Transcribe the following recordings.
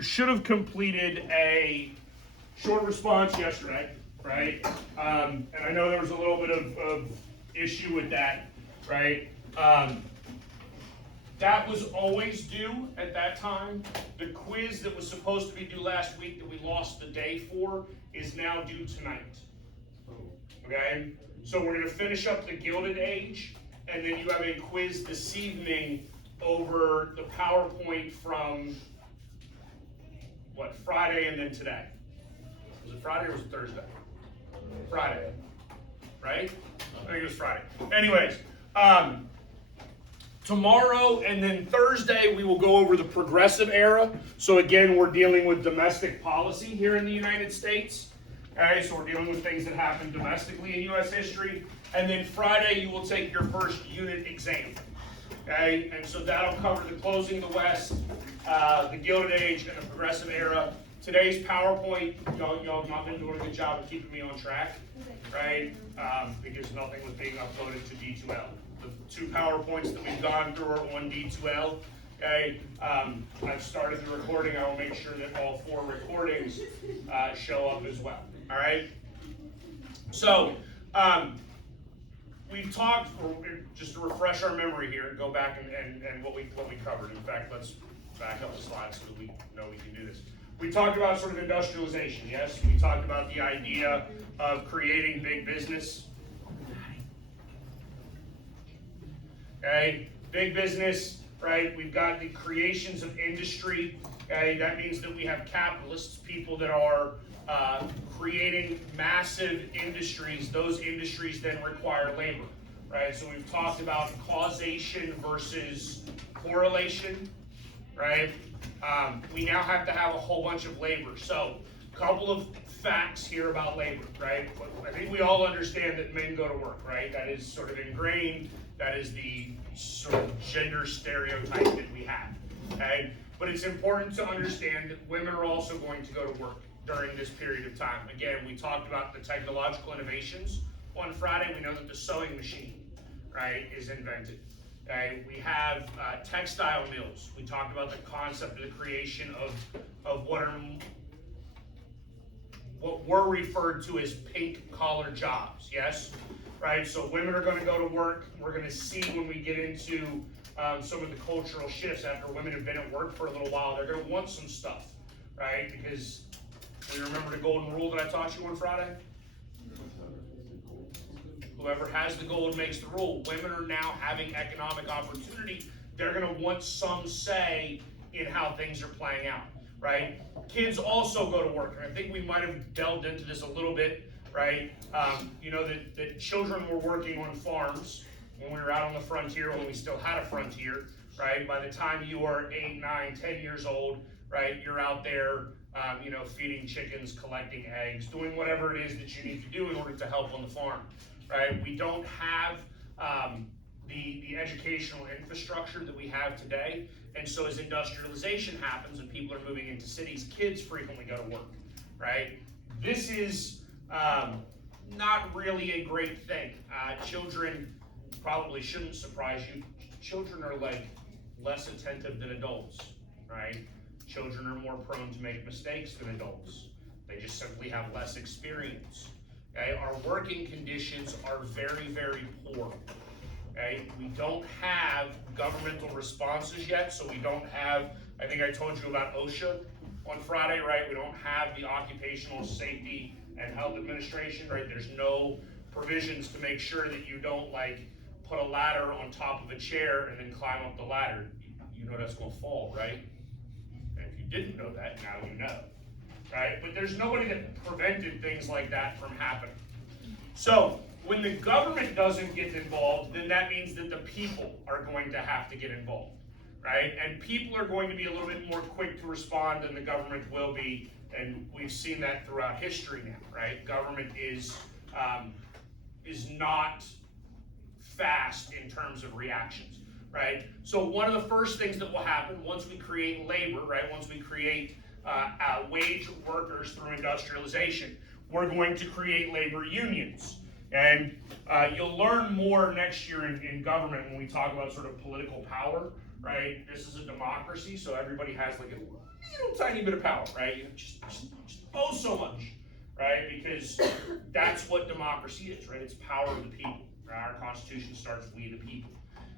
you should have completed a short response yesterday, right? And I know there was a little bit of issue with that, right? That was always due at that time. The quiz that was supposed to be due last week that we lost the day for is now due tonight. Okay? So we're going to finish up the Gilded Age, and then you have a quiz this evening over the PowerPoint from, what, Friday and then today. Was it Friday or was it Thursday? Friday. Right? I think it was Friday. Anyways, tomorrow and then Thursday we will go over the progressive era. So again, we're dealing with domestic policy here in the United States. Okay, so we're dealing with things that happened domestically in U.S. history. And then Friday you will take your first unit exam. Okay, and so that'll cover the closing of the West, the Gilded Age, and the progressive era. Today's PowerPoint, y'all have not been doing a good job of keeping me on track, right? Because nothing was being uploaded to D2L. The two PowerPoints that we've gone through are on D2L. Okay, I've started the recording. I will make sure that all 4 recordings show up as well. All right. So we've talked, just to refresh our memory here, go back and what we covered. In fact, let's back up the slides so that we know we can do this. We talked about sort of industrialization. Yes, we talked about the idea of creating big business. Okay, big business, right? We've got the creations of industry. Okay, that means that we have capitalists, people that are creating massive industries. Those industries then require labor, right? So we've talked about causation versus correlation, right? We now have to have a whole bunch of labor. So a couple of facts here about labor, right? I think we all understand that men go to work, right? That is sort of ingrained. That is the sort of gender stereotype that we have, okay? But it's important to understand that women are also going to go to work during this period of time. Again, we talked about the technological innovations. On Friday, we know that the sewing machine, right, is invented. Okay? We have textile mills. We talked about the concept of the creation of what were referred to as pink collar jobs, yes? Right, so women are going to go to work. We're going to see when we get into some of the cultural shifts after women have been at work for a little while, they're going to want some stuff, right? Because we remember the golden rule that I taught you on Friday? Whoever has the gold makes the rule. Women are now having economic opportunity. They're going to want some say in how things are playing out, right? Kids also go to work, and I think we might have delved into this a little bit, right? You know that children were working on farms when we were out on the frontier, when we still had a frontier, right? By the time you are 8, 9, 10 years old, right, you're out there, you know, feeding chickens, collecting eggs, doing whatever it is that you need to do in order to help on the farm, right? We don't have the educational infrastructure that we have today, and so as industrialization happens and people are moving into cities, kids frequently go to work, right? This is not really a great thing. Children probably shouldn't surprise you. Children are like less attentive than adults, right? Children are more prone to make mistakes than adults. They just simply have less experience. Okay? Our working conditions are very, very poor. Okay? We don't have governmental responses yet, so we don't have, I think I told you about OSHA on Friday, right? We don't have the Occupational Safety and Health Administration, right? There's no provisions to make sure that you don't like put a ladder on top of a chair and then climb up the ladder. You know that's gonna fall, right? And if you didn't know that, now you know, right? But there's nobody that prevented things like that from happening. So when the government doesn't get involved, then that means that the people are going to have to get involved, right? And people are going to be a little bit more quick to respond than the government will be, and we've seen that throughout history now, right? Government is not fast in terms of reactions, right? So one of the first things that will happen once we create labor, right? Once we create wage workers through industrialization, we're going to create labor unions. And you'll learn more next year in government when we talk about sort of political power, right? This is a democracy, so everybody has like a little tiny bit of power, right? You know, just oh so much, right? Because that's what democracy is, right? It's power of the people. Right? Our Constitution starts with we the people.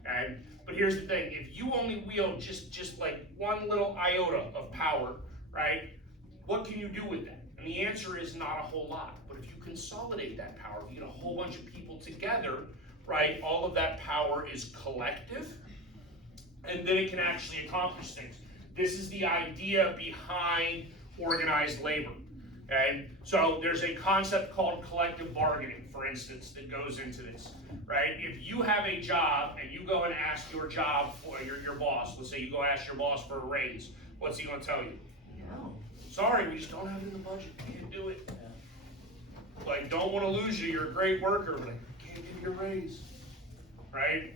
Okay? But here's the thing: if you only wield just like one little iota of power, right? What can you do with that? And the answer is not a whole lot. But if you consolidate that power, if you get a whole bunch of people together, right? All of that power is collective, and then it can actually accomplish things. This is the idea behind organized labor. Okay? So there's a concept called collective bargaining, for instance, that goes into this. Right? If you have a job and you go and ask your job for your boss, let's say you go ask your boss for a raise, what's he going to tell you? No. Sorry, we just don't have it in the budget. We can't do it. Like, don't want to lose you. You're a great worker, but I can't give you a raise. Right?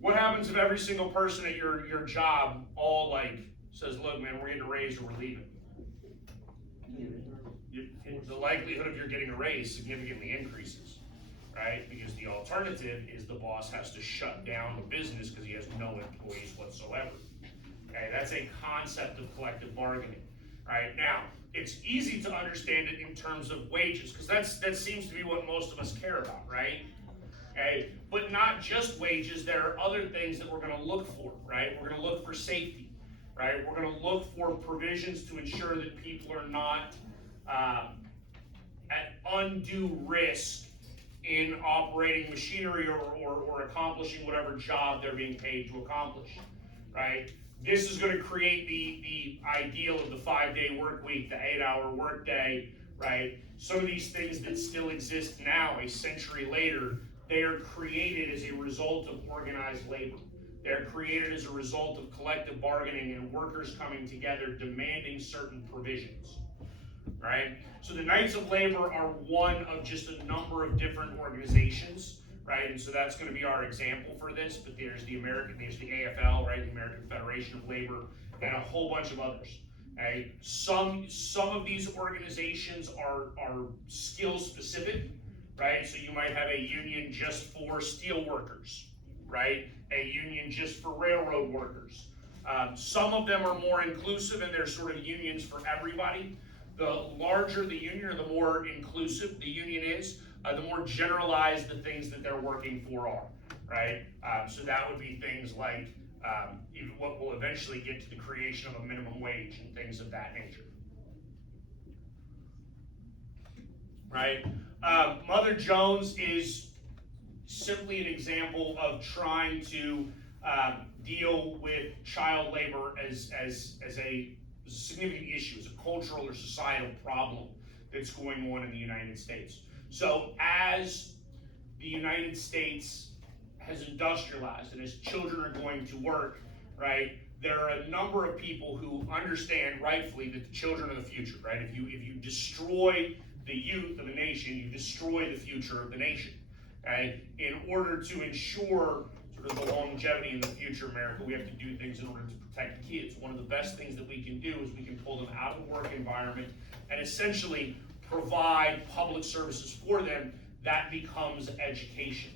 What happens if every single person at your job all like says, look, man, we're getting a raise or we're leaving? The likelihood of you getting a raise significantly increases, right? Because the alternative is the boss has to shut down the business because he has no employees whatsoever. Okay, that's a concept of collective bargaining. Right? Now, it's easy to understand it in terms of wages, because that seems to be what most of us care about, right? Okay, but not just wages. There are other things that we're going to look for, right? We're going to look for safety, right? We're going to look for provisions to ensure that people are not at undue risk in operating machinery or accomplishing whatever job they're being paid to accomplish, right? This is going to create the ideal of the 5-day work week, the 8-hour work day, right? Some of these things that still exist now, a century later, they are created as a result of organized labor. They're created as a result of collective bargaining and workers coming together demanding certain provisions, right? So the Knights of Labor are one of just a number of different organizations, right? And so that's going to be our example for this, but there's the AFL, right? The American Federation of Labor, and a whole bunch of others. Okay? Some of these organizations are skill specific, right? So you might have a union just for steel workers, right? A union just for railroad workers. Some of them are more inclusive and they're sort of unions for everybody. The larger the union or the more inclusive the union is, the more generalized the things that they're working for are, right? So that would be things like what will eventually get to the creation of a minimum wage and things of that nature, right? Mother Jones is simply an example of trying to deal with child labor as a significant issue, as a cultural or societal problem that's going on in the United States. So as the United States has industrialized and as children are going to work, right, there are a number of people who understand rightfully that the children are the future, right? If you destroy the youth of a nation, you destroy the future of the nation. Okay? In order to ensure sort of the longevity in the future of America, we have to do things in order to protect the kids. One of the best things that we can do is we can pull them out of the work environment and essentially provide public services for them. That becomes education,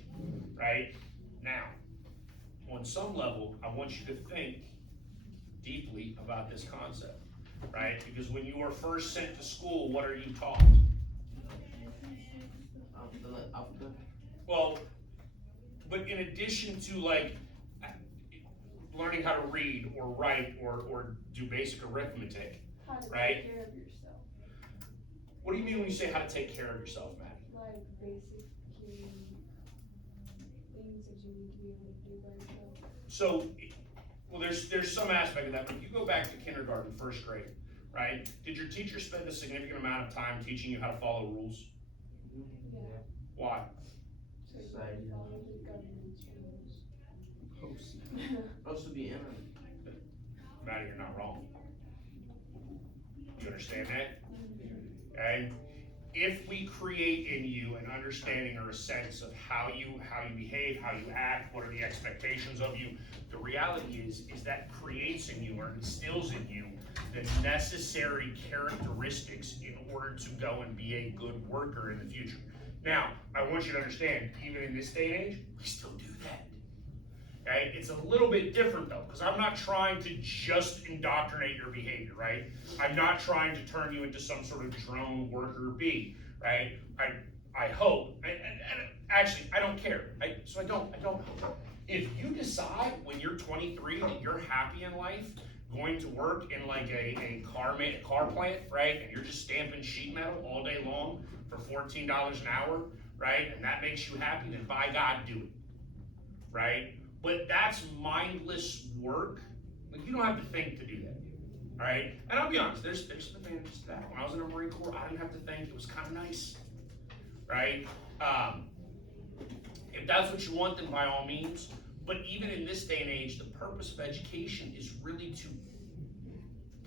right? Now, on some level, I want you to think deeply about this concept, right? Because when you are first sent to school, what are you taught? Well, but in addition to like learning how to read or write or do basic arithmetic, how to right? take care of yourself. What do you mean when you say how to take care of yourself, Matt? Like basic human things that you need to be able to do by yourself. So, well, there's some aspect of that. But if you go back to kindergarten, first grade, right? Did your teacher spend a significant amount of time teaching you how to follow rules? Yeah. Why? So you can follow the government's rules. Supposed to be in it. Maddie, you're not wrong. You understand that? Okay? If we create in you an understanding or a sense of how you behave, how you act, what are the expectations of you, the reality is that creates in you or instills in you the necessary characteristics in order to go and be a good worker in the future. Now, I want you to understand, even in this day and age, we still do that. Okay, it's a little bit different though, because I'm not trying to just indoctrinate your behavior, right? I'm not trying to turn you into some sort of drone worker bee, right? I hope, and actually, I don't care. I don't hope. If you decide when you're 23 that you're happy in life, going to work in like a car plant, right? And you're just stamping sheet metal all day long for $14 an hour, right? And that makes you happy, then by God, do it, right? But that's mindless work. Like, you don't have to think to do that, all right? And I'll be honest, there's some advantages to that. When I was in the Marine Corps, I didn't have to think. It was kind of nice, right? If that's what you want, then by all means. But even in this day and age, the purpose of education is really to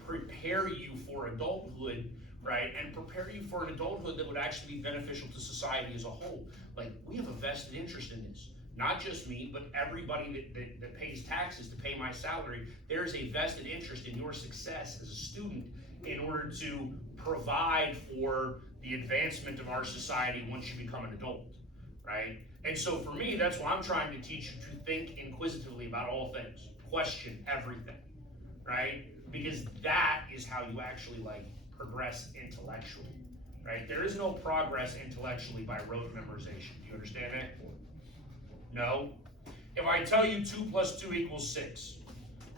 prepare you for adulthood, right? And prepare you for an adulthood that would actually be beneficial to society as a whole. Like, we have a vested interest in this. Not just me, but everybody that pays taxes to pay my salary. There's a vested interest in your success as a student in order to provide for the advancement of our society once you become an adult, right? And so for me, that's why I'm trying to teach you to think inquisitively about all things. Question everything, right? Because that is how you actually progress intellectually, right? There is no progress intellectually by rote memorization. Do you understand that? No? If I tell you 2 plus 2 equals 6,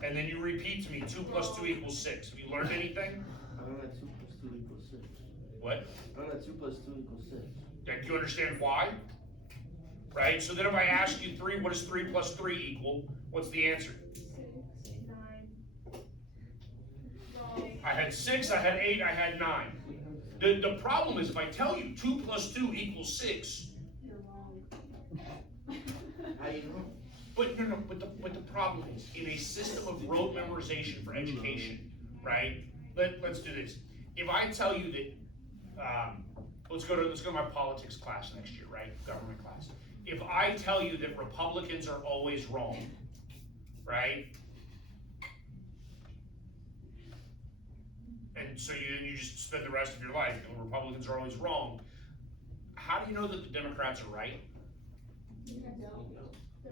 and then you repeat to me 2 plus 2 equals 6, have you learned anything? I know that 2 plus 2 equals 6. What? I know that 2 plus 2 equals 6. Do you understand why? Right? So then if I ask you 3, what does 3 plus 3 equal? What's the answer? 6, 9. Wrong. I had 6, I had 8, I had 9. The problem is if I tell you 2 plus 2 equals 6, You're wrong. How you know? but the problem is, in a system of rote memorization for education, right? Let's do this. If I tell you that, let's go to my politics class next year, right? Government class. If I tell you that Republicans are always wrong, right? And so you just spend the rest of your life and Republicans are always wrong. How do you know that the Democrats are right?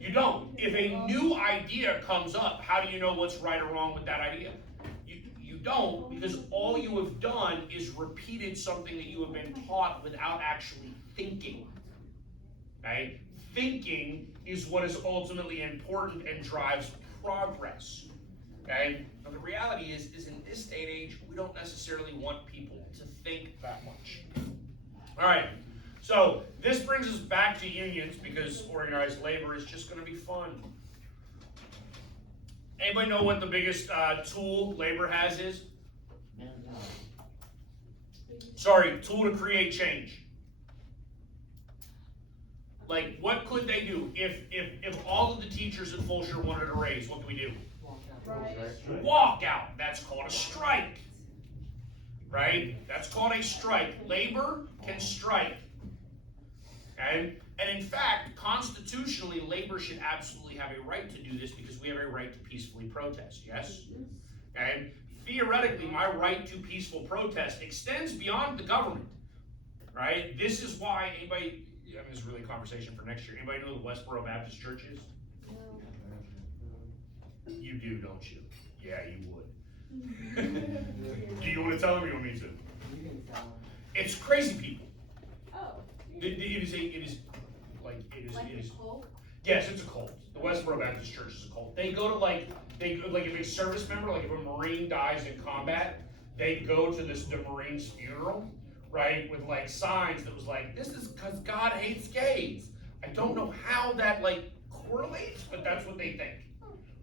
You don't. If a new idea comes up, how do you know what's right or wrong with that idea? You don't, because all you have done is repeated something that you have been taught without actually thinking. Right? Thinking is what is ultimately important and drives progress. Okay? Now the reality is in this day and age, we don't necessarily want people to think that much. All right. So this brings us back to unions because organized labor is just going to be fun. Anybody know what the biggest tool labor has is? Sorry, tool to create change. Like, what could they do? If all of the teachers at Fulshire wanted a raise, what could we do? Right. Walk out. That's called a strike. Right? That's called a strike. Labor can strike. Okay? And in fact, constitutionally, labor should absolutely have a right to do this because we have a right to peacefully protest, yes? Okay? Theoretically, my right to peaceful protest extends beyond the government, right? This is why anybody, this is really a conversation for next year. Anybody know the Westboro Baptist Church is? No. You do, don't you? Yeah, you would. Do you want to tell them or you want me to? It's crazy people. Oh. It is a cult? Yes, it's a cult. The Westboro Baptist Church is a cult. They go to if a service member, like if a Marine dies in combat, they go to the Marine's funeral, right, with signs that was this is because God hates gays. I don't know how that correlates, but that's what they think.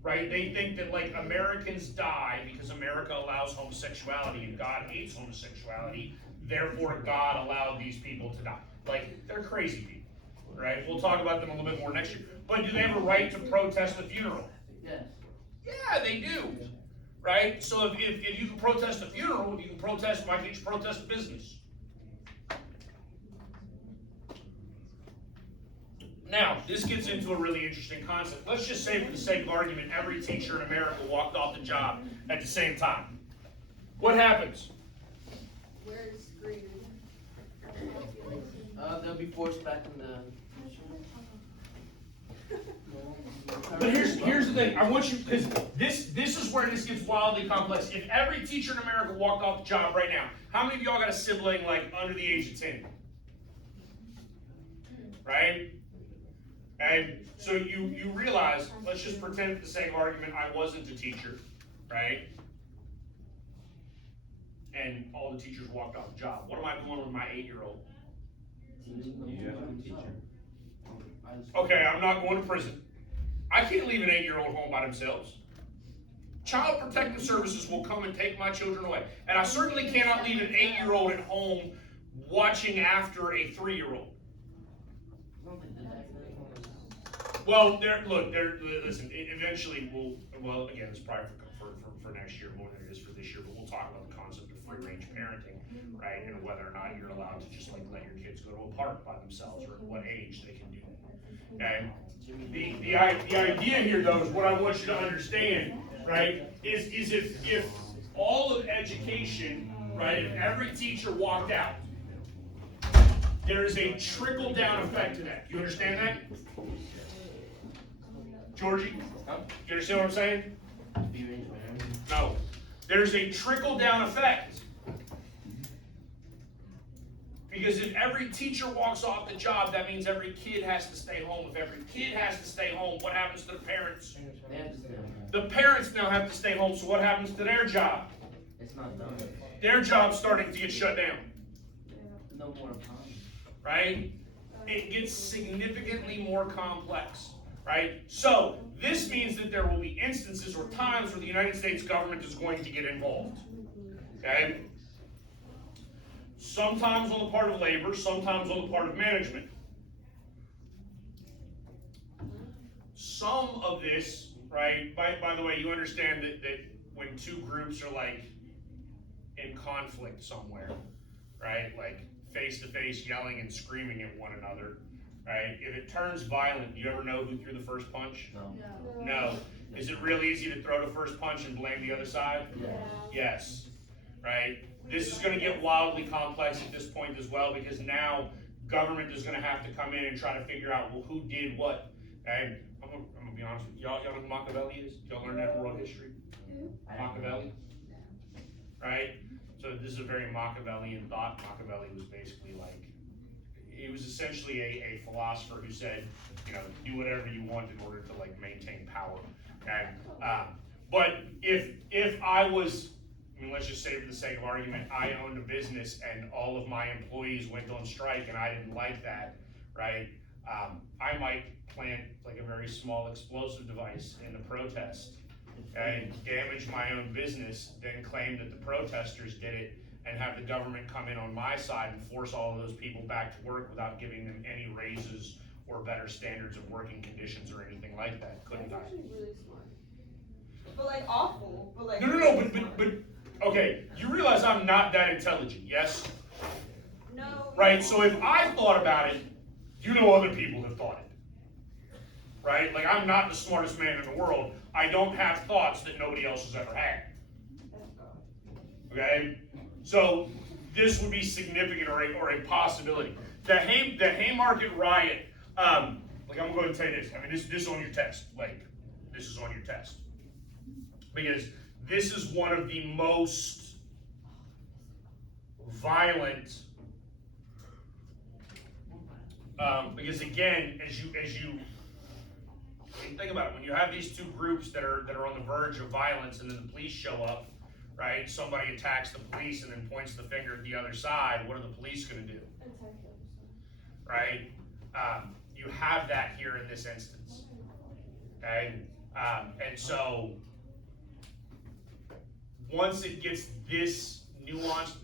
Right? They think that Americans die because America allows homosexuality and God hates homosexuality, therefore God allowed these people to die. They're crazy people. Right? We'll talk about them a little bit more next year. But do they have a right to protest the funeral? Yes. Yeah, they do. Right? So if you can protest a funeral, if you can protest, why can't you protest a business? Now, this gets into a really interesting concept. Let's just say, for the sake of argument, every teacher in America walked off the job at the same time. What happens? We're screwed. They'll be forced back in the. But here's the thing, I want you, because this is where this gets wildly complex. If every teacher in America walked off the job right now, how many of y'all got a sibling like under the age of 10? Right? And so you realize, let's just pretend for the sake of argument, I wasn't a teacher, right? And all the teachers walked off the job. What am I doing with my 8-year-old? Okay, I'm not going to prison. I can't leave an 8-year-old home by themselves. Child Protective Services will come and take my children away. And I certainly cannot leave an 8-year-old at home watching after a 3-year-old. Well, listen, eventually well, again, it's probably for next year more than it is for this year, but we'll talk about the concept of free-range parenting, right? And whether or not you're allowed to just like let your kids go to a park by themselves, or at what age they can do that. Okay? The idea here, though, is what I want you to understand, right, is if all of education, right, if every teacher walked out, there is a trickle-down effect to that. You understand that? Georgie? You understand what I'm saying? No. There's a trickle-down effect. Because if every teacher walks off the job, that means every kid has to stay home. If every kid has to stay home, what happens to the parents? The parents now have to stay home, so what happens to their job? It's not done. Their job's starting to get shut down. No more time. Right? It gets significantly more complex. Right? So, this means that there will be instances or times where the United States government is going to get involved. Okay? Sometimes on the part of labor, sometimes on the part of management. Some of this, right, by the way, you understand that when two groups are like in conflict somewhere, right, like face to face yelling and screaming at one another, right, if it turns violent, do you ever know who threw the first punch? No. Is it real easy to throw the first punch and blame the other side? Yes. Right? This is going to get wildly complex at this point as well, because now government is going to have to come in and try to figure out, well, who did what. And I'm going to be honest with you. Y'all know who Machiavelli is? Y'all learn that in world history? Machiavelli? Right? So this is a very Machiavellian thought. Machiavelli was basically like, he was essentially a philosopher who said, you know, do whatever you want in order to like maintain power. Okay? But if I was, I mean, let's just say for the sake of argument, I owned a business and all of my employees went on strike and I didn't like that, right? I might plant like a very small explosive device in the protest and damage my own business, then claim that the protesters did it and have the government come in on my side and force all of those people back to work without giving them any raises or better standards of working conditions or anything like that, couldn't I? That's actually really smart. But like awful, but like. No, but okay, you realize I'm not that intelligent, yes? No. Right, so if I thought about it, you know other people have thought it. Right? Like, I'm not the smartest man in the world. I don't have thoughts that nobody else has ever had. Okay? So, this would be significant or a possibility. The Haymarket riot, like, I'm going to go ahead and tell you this. I mean, this is on your test. Like, this is on your test. Because this is one of the most violent, because again, as you think about it, when you have these two groups that are on the verge of violence, and then the police show up, right? Somebody attacks the police and then points the finger at the other side. What are the police going to do? Right? You have that here in this instance. Okay, and so once it gets this nuanced,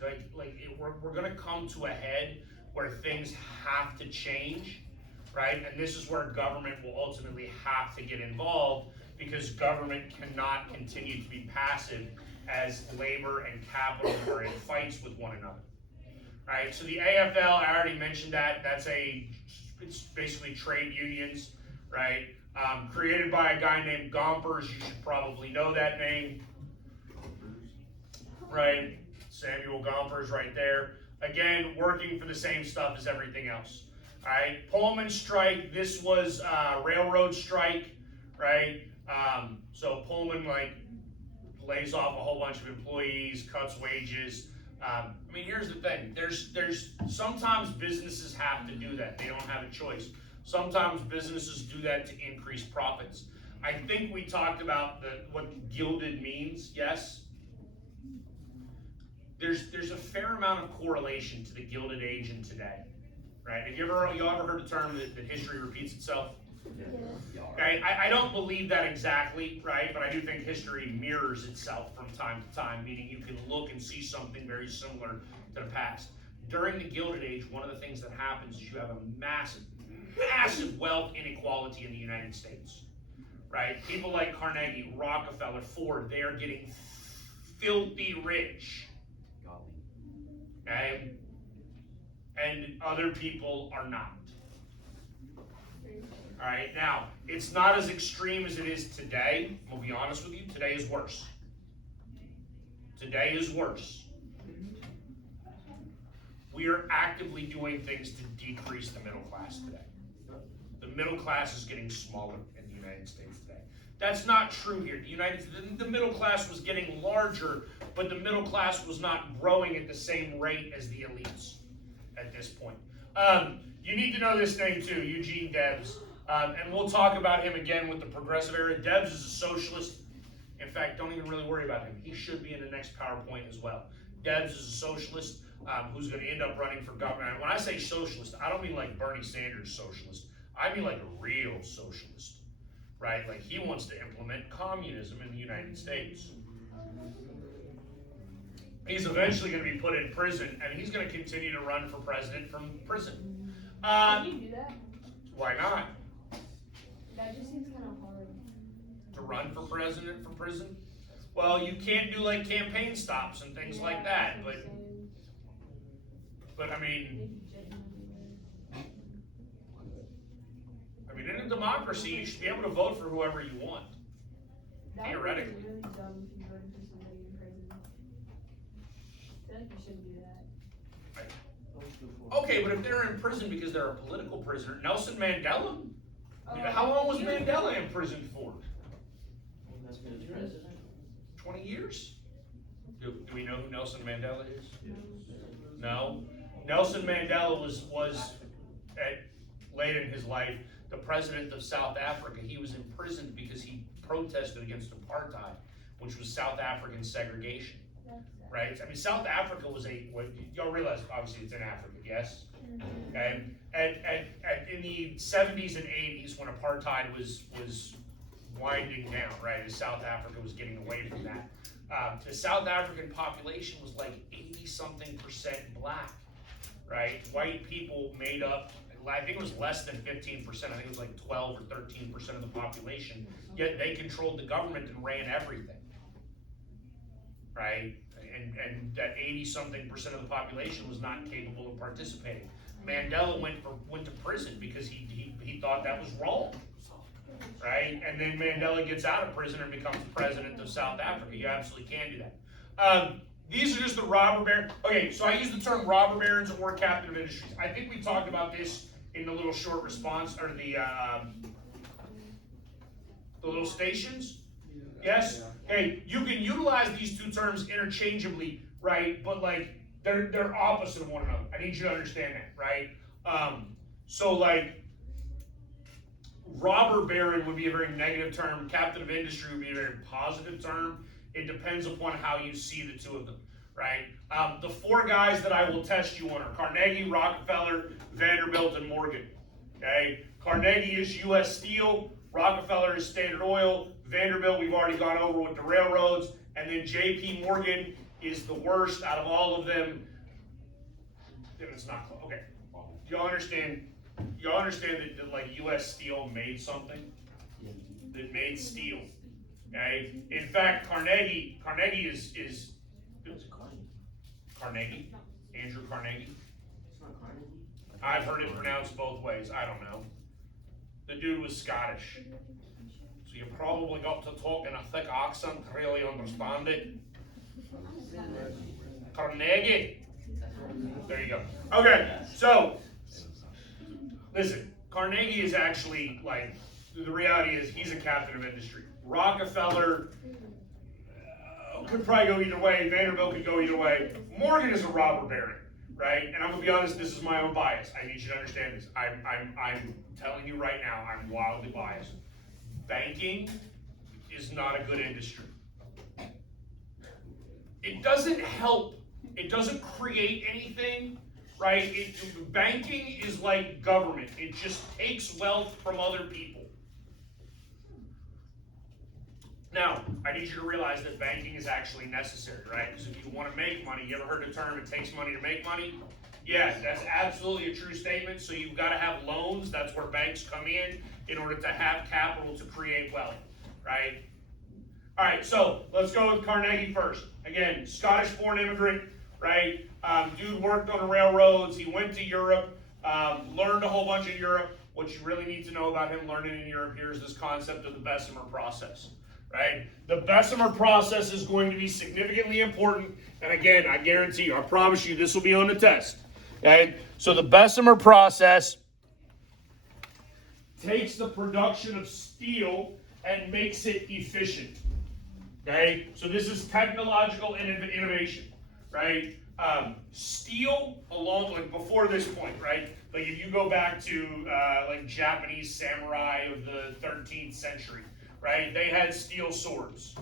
we're going to come to a head where things have to change, right? And this is where government will ultimately have to get involved, because government cannot continue to be passive as labor and capital are in fights with one another, right? So the AFL, I already mentioned that. It's basically trade unions, right? Created by a guy named Gompers. You should probably know that name. Right, Samuel Gompers right there. Again, working for the same stuff as everything else. All right, Pullman strike. This was a railroad strike, right? So Pullman like lays off a whole bunch of employees, cuts wages. I mean, here's the thing. There's sometimes businesses have to do that. They don't have a choice. Sometimes businesses do that to increase profits. I think we talked about what gilded means, yes? There's a fair amount of correlation to the Gilded Age and today, right? Have you ever heard the term that history repeats itself? Okay, I don't believe that exactly, right? But I do think history mirrors itself from time to time, meaning you can look and see something very similar to the past. During the Gilded Age, one of the things that happens is you have a massive wealth inequality in the United States, right? People like Carnegie, Rockefeller, Ford, they are getting filthy rich, okay? And other people are not. All right, now, it's not as extreme as it is today. We'll be honest with you, today is worse. Today is worse. We are actively doing things to decrease the middle class today. The middle class is getting smaller in the United States today. That's not true here. The middle class was getting larger, but the middle class was not growing at the same rate as the elites at this point. You need to know this name too, Eugene Debs. And we'll talk about him again with the progressive era. Debs is a socialist. In fact, don't even really worry about him. He should be in the next PowerPoint as well. Debs is a socialist who's going to end up running for governor. And when I say socialist, I don't mean like Bernie Sanders socialist. I mean like a real socialist, right? Like he wants to implement communism in the United States. He's eventually going to be put in prison, and he's going to continue to run for president from prison. Can you do that? Why not? That just seems kind of hard. To run for president from prison? Well, you can't do like campaign stops and things like that, but I mean, in a democracy, you should be able to vote for whoever you want. Theoretically. That would be really dumb if you voted for somebody in prison. I feel like you shouldn't do that. Okay, but if they're in prison because they're a political prisoner, Nelson Mandela? How long was Mandela in prison for? 20 years? Do we know who Nelson Mandela is? No? Nelson Mandela was late in his life, the president of South Africa. He was imprisoned because he protested against apartheid, which was South African segregation. Right? I mean, South Africa was y'all realize, obviously, it's in Africa, yes? And in the 70s and 80s, when apartheid was winding down, right, as South Africa was getting away from that, the South African population was like 80-something% black, right? White people made up, I think it was less than 15%, I think it was like 12 or 13% of the population, yet they controlled the government and ran everything, right? And that 80-something% of the population was not capable of participating. Mandela went to prison because he thought that was wrong, right? And then Mandela gets out of prison and becomes president of South Africa. You absolutely can do that. These are just the robber barons. Okay, so I use the term robber barons or captain of industries. I think we talked about this in the little short response, or the little stations. Yes? Hey, you can utilize these two terms interchangeably, right? But like, they're opposite of one another. I need you to understand that, right? So like, robber baron would be a very negative term. Captain of industry would be a very positive term. It depends upon how you see the two of them, right? The four guys that I will test you on are Carnegie, Rockefeller, Vanderbilt, and Morgan, okay? Carnegie is U.S. Steel, Rockefeller is Standard Oil, Vanderbilt we've already gone over with the railroads, and then J.P. Morgan is the worst out of all of them. Then it's not close. Okay, do y'all understand? Y'all understand that like U.S. Steel made something? That made steel. Okay. In fact, Carnegie is Carnegie, Andrew Carnegie. It's not Carnegie. I've heard it pronounced both ways. I don't know. The dude was Scottish, so you probably got to talk in a thick accent to really understand it. Carnegie. There you go. Okay, so listen, Carnegie is actually like the reality is he's a captain of industry. Rockefeller could probably go either way. Vanderbilt could go either way. Morgan is a robber baron, right? And I'm gonna be honest, this is my own bias. I need you to understand this. I'm telling you right now, I'm wildly biased. Banking is not a good industry. It doesn't help. It doesn't create anything, right? Banking is like government. It just takes wealth from other people. Now, I need you to realize that banking is actually necessary, right? Because if you want to make money, you ever heard the term, it takes money to make money? Yes, that's absolutely a true statement. So you've got to have loans. That's where banks come in order to have capital to create wealth, right? All right, so let's go with Carnegie first. Again, Scottish-born immigrant, right? Dude worked on the railroads. He went to Europe, learned a whole bunch in Europe. What you really need to know about him learning in Europe here is this concept of the Bessemer process, right? The Bessemer process is going to be significantly important. And again, I guarantee you, I promise you, this will be on the test. Okay? So the Bessemer process takes the production of steel and makes it efficient. Okay? So this is technological innovation, right? Steel, along like before this point, right? Like if you go back to like Japanese samurai of the 13th century, right? They had steel swords,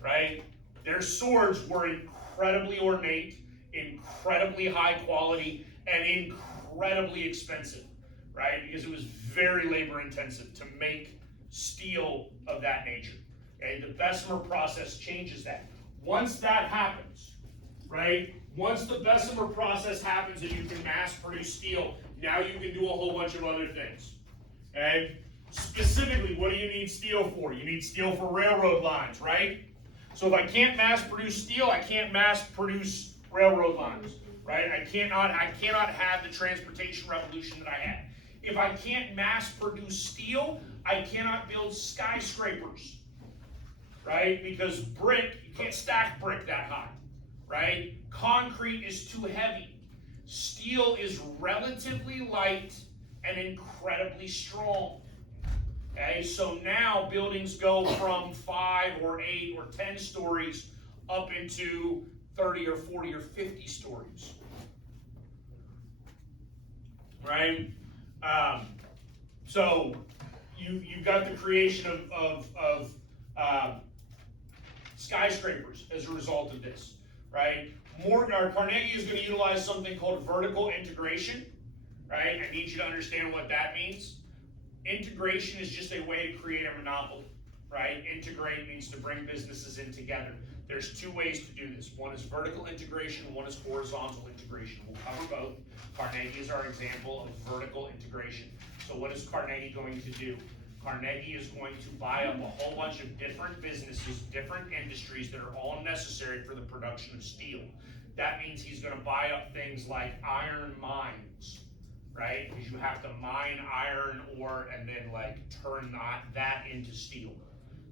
right? Their swords were incredibly ornate, incredibly high quality, and incredibly expensive, right? Because it was very labor intensive to make steel of that nature. Okay? The Bessemer process changes that. Once that happens, right? Once the Bessemer process happens and you can mass produce steel, now you can do a whole bunch of other things. Okay? Specifically, what do you need steel for? You need steel for railroad lines, right? So if I can't mass produce steel, I can't mass produce railroad lines, right? I cannot have the transportation revolution that I had. If I can't mass produce steel, I cannot build skyscrapers, right? Because brick, you can't stack brick that high, right? Concrete is too heavy. Steel is relatively light and incredibly strong. Okay, so now buildings go from 5 or 8 or 10 stories up into 30 or 40 or 50 stories. Right? So you've got the creation of skyscrapers as a result of this. Right? Carnegie is going to utilize something called vertical integration. Right? I need you to understand what that means. Integration is just a way to create a monopoly, right? Integrate means to bring businesses in together. There's two ways to do this. One is vertical integration, one is horizontal integration. We'll cover both. Carnegie is our example of vertical integration. So what is Carnegie going to do? Carnegie is going to buy up a whole bunch of different businesses, different industries that are all necessary for the production of steel. That means he's going to buy up things like iron mines, right? Because you have to mine iron ore and then like turn that into steel.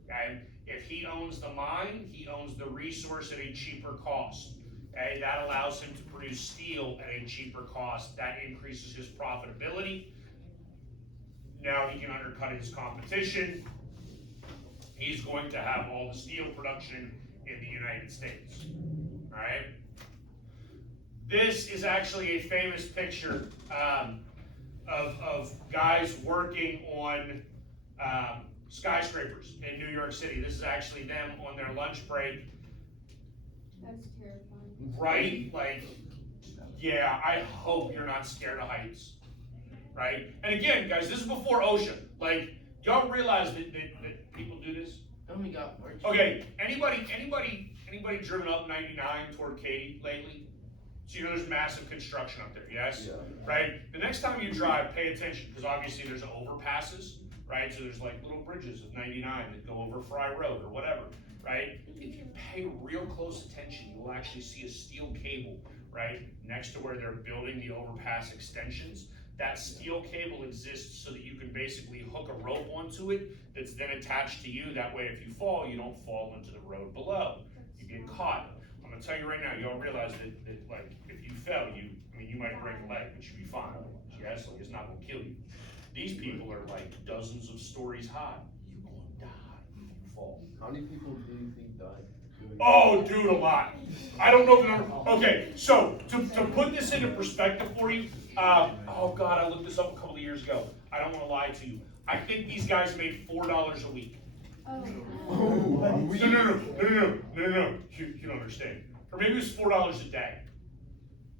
Okay? If he owns the mine, he owns the resource at a cheaper cost. Okay? That allows him to produce steel at a cheaper cost. That increases his profitability. Now he can undercut his competition. He's going to have all the steel production in the United States. All right? This is actually a famous picture of guys working on skyscrapers in New York City. This is actually them on their lunch break. That's terrifying. Right? Like, yeah, I hope you're not scared of heights. Right? And again, guys, this is before OSHA. Like, y'all realize that people do this? Oh my God, March. Okay, anybody driven up 99 toward Katy lately? So you know there's massive construction up there, yes? Yeah. Right? The next time you drive, pay attention, because obviously there's overpasses, right? So there's like little bridges of 99 that go over Fry Road or whatever, right? If you pay real close attention, you will actually see a steel cable, right? Next to where they're building the overpass extensions. That steel cable exists so that you can basically hook a rope onto it that's then attached to you. That way if you fall, you don't fall into the road below. You get caught. I'm gonna tell you right now, y'all realize that like if you fell, you might break a leg, but you'll be fine. Yes, like it's not gonna kill you. These people are like dozens of stories high. You gonna die if you fall. How many people do you think died? Oh, dude, a lot. I don't know the number. Okay, so to put this into perspective for you, oh God, I looked this up a couple of years ago. I don't want to lie to you. I think these guys made $4 a week. Oh. No. You don't understand. Or maybe it was $4 a day.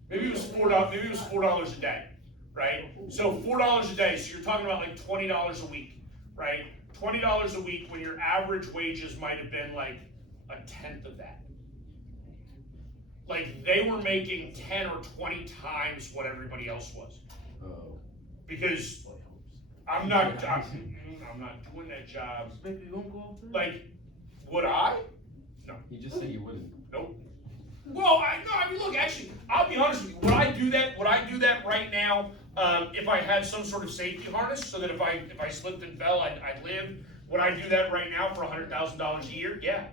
Maybe it was $4. Maybe it was $4 a day, right? So $4 a day. So you're talking about like $20 a week, right? $20 a week when your average wages might have been like a tenth of that. Like they were making 10 or 20 times what everybody else was. Oh. Because I'm not doing that job. Like, would I? No. You just said you wouldn't. Nope. Well, I mean, look, actually, I'll be honest with you. Would I do that? Would I do that right now if I had some sort of safety harness so that if I slipped and fell, I'd live? Would I do that right now for $100,000 a year? Yeah.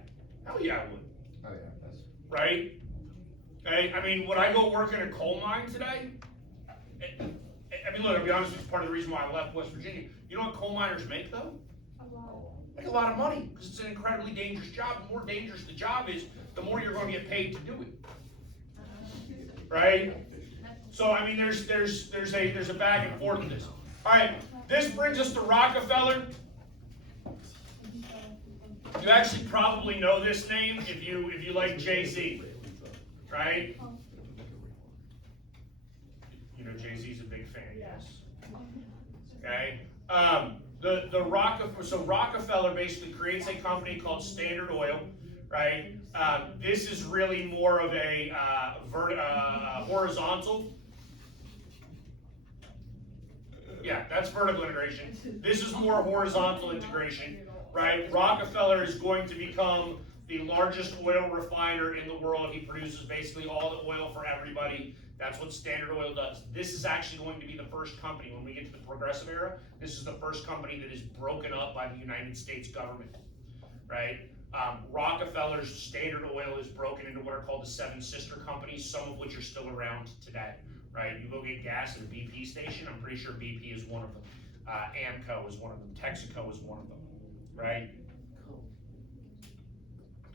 Hell yeah, I would. Oh yeah, that's. Right? Okay. I mean, would I go work in a coal mine today? I mean, look, I'll be honest with you, part of the reason why I left West Virginia. You know what coal miners make, though? A lot. Make a lot of money, because it's an incredibly dangerous job. The more dangerous the job is, the more you're going to get paid to do it. Right? So, I mean, there's a back and forth in this. All right, this brings us to Rockefeller. You actually probably know this name if you like Jay-Z, right? You know Jay-Z's a big fan, yes. Okay. The Rockefeller basically creates a company called Standard Oil, right? This is really more of a horizontal. Yeah, that's vertical integration. This is more horizontal integration, right? Rockefeller is going to become the largest oil refiner in the world. He produces basically all the oil for everybody. That's what Standard Oil does. This is actually going to be the first company, when we get to the progressive era, this is the first company that is broken up by the United States government, right? Rockefeller's Standard Oil is broken into what are called the 7 sister companies, some of which are still around today, right? You go get gas at a BP station, I'm pretty sure BP is one of them. Amco is one of them, Texaco is one of them, right?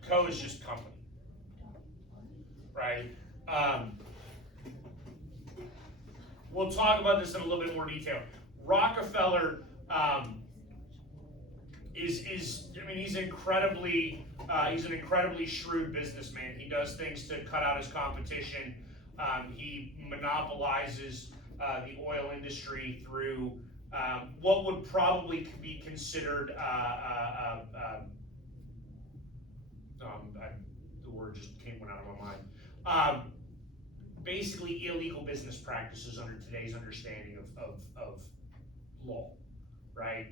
Co is just company, right? We'll talk about this in a little bit more detail. Rockefeller he's an incredibly shrewd businessman. He does things to cut out his competition. He monopolizes the oil industry through what would probably be considered the word just went out of my mind. Basically illegal business practices under today's understanding of law, right?